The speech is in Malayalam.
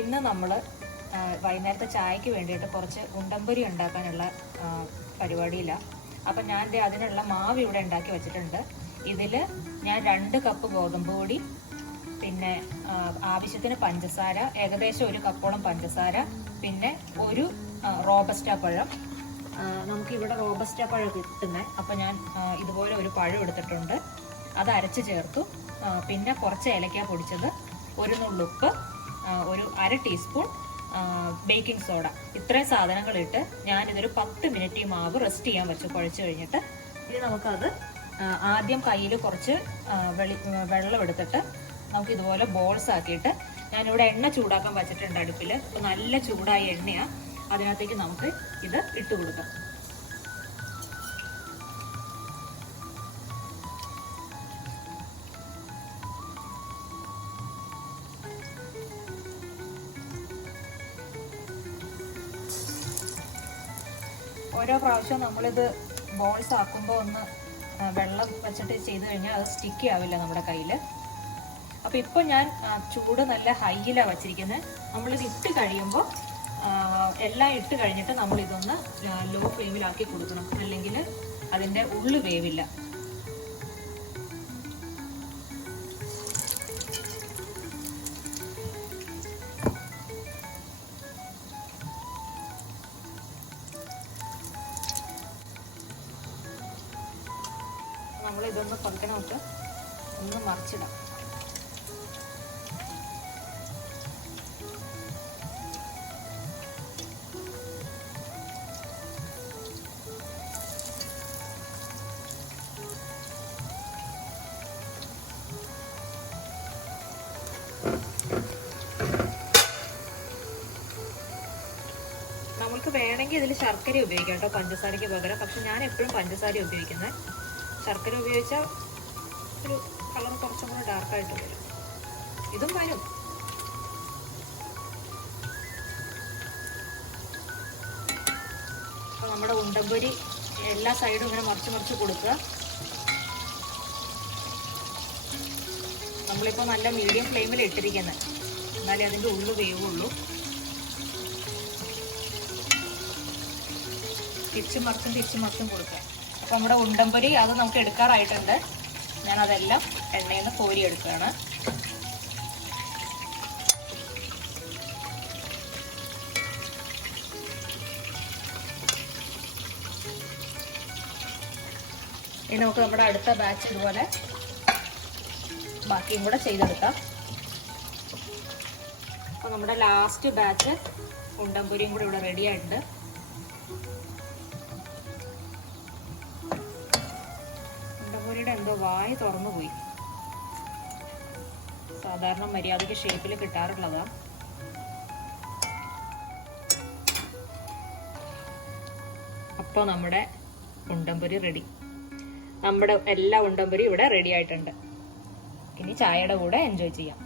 ഇന്ന് നമ്മൾ വൈകുന്നേരത്തെ ചായക്ക് വേണ്ടിയിട്ട് കുറച്ച് ഉണ്ടമ്പരി ഉണ്ടാക്കാനുള്ള പരിപാടിയിലാണ് അപ്പം ഞാൻ അതിനുള്ള മാവ് ഇവിടെ ഉണ്ടാക്കി വെച്ചിട്ടുണ്ട്. ഇതിൽ ഞാൻ രണ്ട് കപ്പ് ഗോതമ്പ് പൊടി പിന്നെ ആവശ്യത്തിന് പഞ്ചസാര ഏകദേശം ഒരു കപ്പോളം പഞ്ചസാര പിന്നെ ഒരു റോബസ്റ്റ പഴം. നമുക്കിവിടെ റോബസ്റ്റ പഴം കിട്ടുന്നത് അപ്പം ഞാൻ ഇതുപോലെ ഒരു പഴം എടുത്തിട്ടുണ്ട്. അത് അരച്ച് ചേർത്തു. പിന്നെ കുറച്ച് ഏലക്ക പൊടിച്ചത്. ഒരു നുള്ളുപ്പ്. ഒരു അര ടീസ്പൂൺ ബേക്കിംഗ് സോഡ ഇത്രയും സാധനങ്ങളിട്ട് ഞാനിതൊരു പത്ത് മിനിറ്റ് ഈ മാവ് റെസ്റ്റ് ചെയ്യാൻ വെച്ചു കുഴച്ച് കഴിഞ്ഞിട്ട് ഇനി നമുക്കത് ആദ്യം കയ്യിൽ കുറച്ച് വെളി വെള്ളം എടുത്തിട്ട് നമുക്ക് ഇതുപോലെ ബോൾസ് ആക്കിയിട്ട് ഞാനിവിടെ എണ്ണ ചൂടാക്കാൻ വെച്ചിട്ടുണ്ട് അടുപ്പിൽ അപ്പോൾ നല്ല ചൂടായ എണ്ണയാണ് അതിനകത്തേക്ക് നമുക്ക് ഇത് ഇട്ട് കൊടുക്കാം. ഓരോ പ്രാവശ്യം നമ്മളിത് ബോൾസ് ആക്കുമ്പോൾ ഒന്ന് വെള്ളം വെച്ചിട്ട് ചെയ്ത് കഴിഞ്ഞാൽ അത് സ്റ്റിക്കി ആവില്ല നമ്മുടെ കയ്യിൽ അപ്പോൾ ഇപ്പോൾ ഞാൻ ചൂട് നല്ല ഹൈയിലാണ് വച്ചിരിക്കുന്നത് നമ്മളിത് ഇട്ട് കഴിയുമ്പോൾ എല്ലാം ഇട്ട് കഴിഞ്ഞിട്ട് നമ്മളിതൊന്ന് ലോ ഫ്ലെയിമിലാക്കി കൊടുക്കണം. അല്ലെങ്കിൽ അതിന്റെ ഉള്ളു വേവില്ല. നമ്മൾ ഇതൊന്ന് പതുക്കനോട്ട് ഒന്ന് മറിച്ചിടാം. നമുക്ക് വേണമെങ്കിൽ ഇതിൽ ശർക്കര ഉപയോഗിക്കാം കേട്ടോ പഞ്ചസാരയ്ക്ക് പകരം. പക്ഷെ ഞാൻ എപ്പോഴും പഞ്ചസാര ഉപയോഗിക്കുന്നത് ശർക്കര ഉപയോഗിച്ചാൽ ഒരു കളർ കുറച്ചും കൂടെ ഡാർക്കായിട്ട് വരും. ഇതും വരും. അപ്പോൾ നമ്മുടെ ഉണ്ടമ്പൊരി എല്ലാ സൈഡും ഇങ്ങനെ മറിച്ച് മറിച്ച് കൊടുക്കുക. നമ്മളിപ്പോൾ നല്ല മീഡിയം ഫ്ലെയിമിൽ ഇട്ടിരിക്കുന്നത് എന്നാലേ അതിന്റെ ഉള്ളു വേവുള്ളൂ. തിരിച്ചും മറിച്ചും തിരിച്ചും മറിച്ചും കൊടുക്കുക അപ്പോൾ നമ്മുടെ ഉണ്ടമ്പൊരി അത് നമുക്ക് എടുക്കാറായിട്ടുണ്ട്. ഞാനതെല്ലാം എണ്ണയിൽ നിന്ന് കോരി എടുക്കുകയാണ് ഇനി നമുക്ക് നമ്മുടെ അടുത്ത ബാച്ച് ഇതുപോലെ ബാക്കിയും കൂടെ ചെയ്തെടുക്കാം. അപ്പോൾ നമ്മുടെ ലാസ്റ്റ് ബാച്ച് ഉണ്ടമ്പൊരിയും കൂടെ ഇവിടെ റെഡി ആയിട്ടുണ്ട്. ഉണ്ടമ്പൊരിയുടെ വായ തുറന്നു പോയി. സാധാരണ മര്യാദയ്ക്ക് ഷേപ്പിൽ കിട്ടാറുള്ളതാ. അപ്പോൾ നമ്മുടെ ഉണ്ടമ്പൊരി റെഡി നമ്മുടെ എല്ലാ ഉണ്ടമ്പൊരി ഇവിടെ റെഡി ആയിട്ടുണ്ട്. ഇനി ചായയുടെ കൂടെ എൻജോയ് ചെയ്യാം.